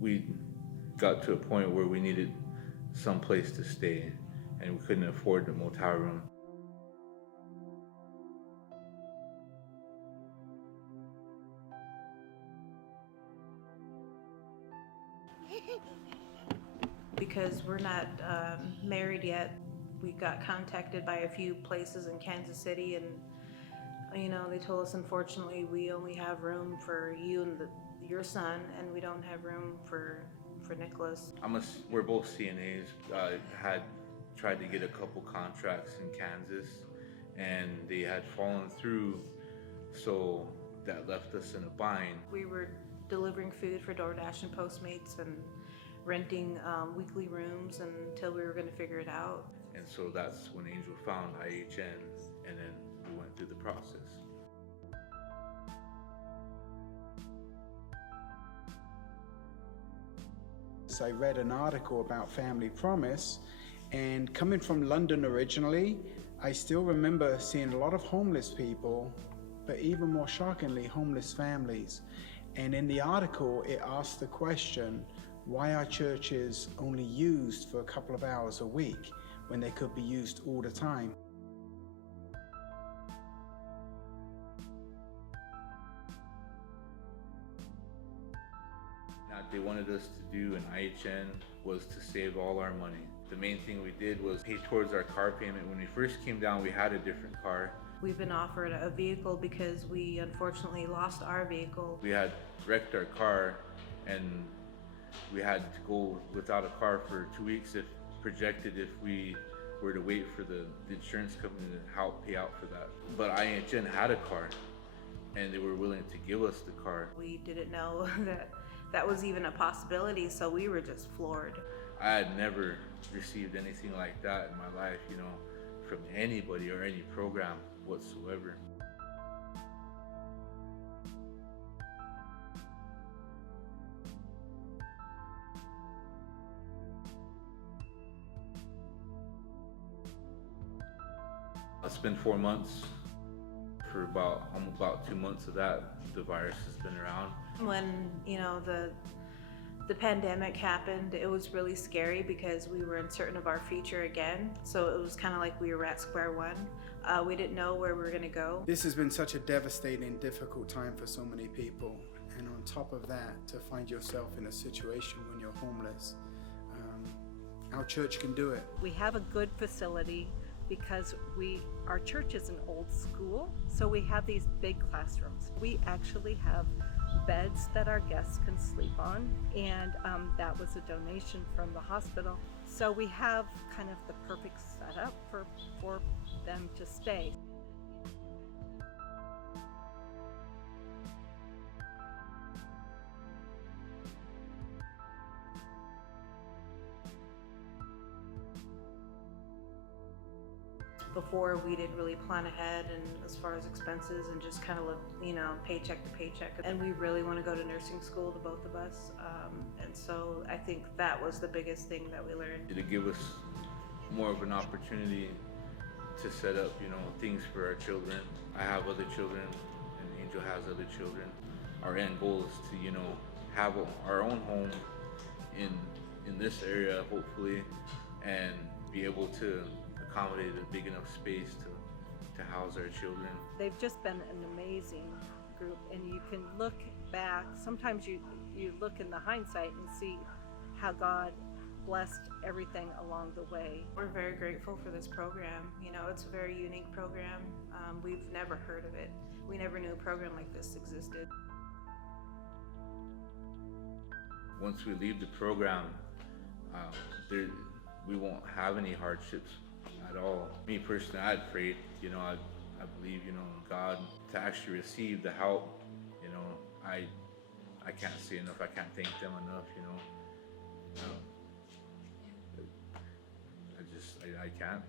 we got to a point where we needed some place to stay, and we couldn't afford the motel room. Because we're not married yet, we got contacted by a few places in Kansas City, and they told us, unfortunately, we only have room for you and your son, and we don't have room for Nicholas. We're both CNAs. Had tried to get a couple contracts in Kansas, and they had fallen through, so that left us in a bind. We were delivering food for DoorDash and Postmates and renting weekly rooms until we were going to figure it out. And so that's when Angel found IHN, and then we went through the process. So I read an article about Family Promise, and coming from London originally, I still remember seeing a lot of homeless people, but even more shockingly, homeless families. And in the article, it asked the question, why are churches only used for a couple of hours a week when they could be used all the time? What they wanted us to do in IHN was to save all our money. The main thing we did was pay towards our car payment. When we first came down, we had a different car. We've been offered a vehicle because we unfortunately lost our vehicle. We had wrecked our car, and we had to go without a car for 2 weeks if we were to wait for the insurance company to help pay out for that. But IHN had a car, and they were willing to give us the car. We didn't know that was even a possibility, so we were just floored. I had never received anything like that in my life, from anybody or any program whatsoever. It's been 4 months. For about 2 months of that, the virus has been around. When the pandemic happened, it was really scary because we were uncertain of our future again. So it was kind of like we were at square one. We didn't know where we were going to go. This has been such a devastating, difficult time for so many people. And on top of that, to find yourself in a situation when you're homeless, our church can do it. We have a good facility because our church is an old school, so we have these big classrooms. We actually have beds that our guests can sleep on, and that was a donation from the hospital. So we have kind of the perfect setup for them to stay. Before, we didn't really plan ahead and as far as expenses, and just kind of live, paycheck to paycheck. And we really want to go to nursing school, the both of us. And so I think that was the biggest thing that we learned. To give us more of an opportunity to set up, things for our children. I have other children, and Angel has other children. Our end goal is to, have our own home in this area, hopefully, and be able to accommodate a big enough space to house our children. They've just been an amazing group, and you can look back. Sometimes you look in the hindsight and see how God blessed everything along the way. We're very grateful for this program. It's a very unique program. We've never heard of it. We never knew a program like this existed. Once we leave the program, we won't have any hardships at all. Me personally, I had prayed, I believe, in God to actually receive the help. I can't say enough, I can't thank them enough, I can't.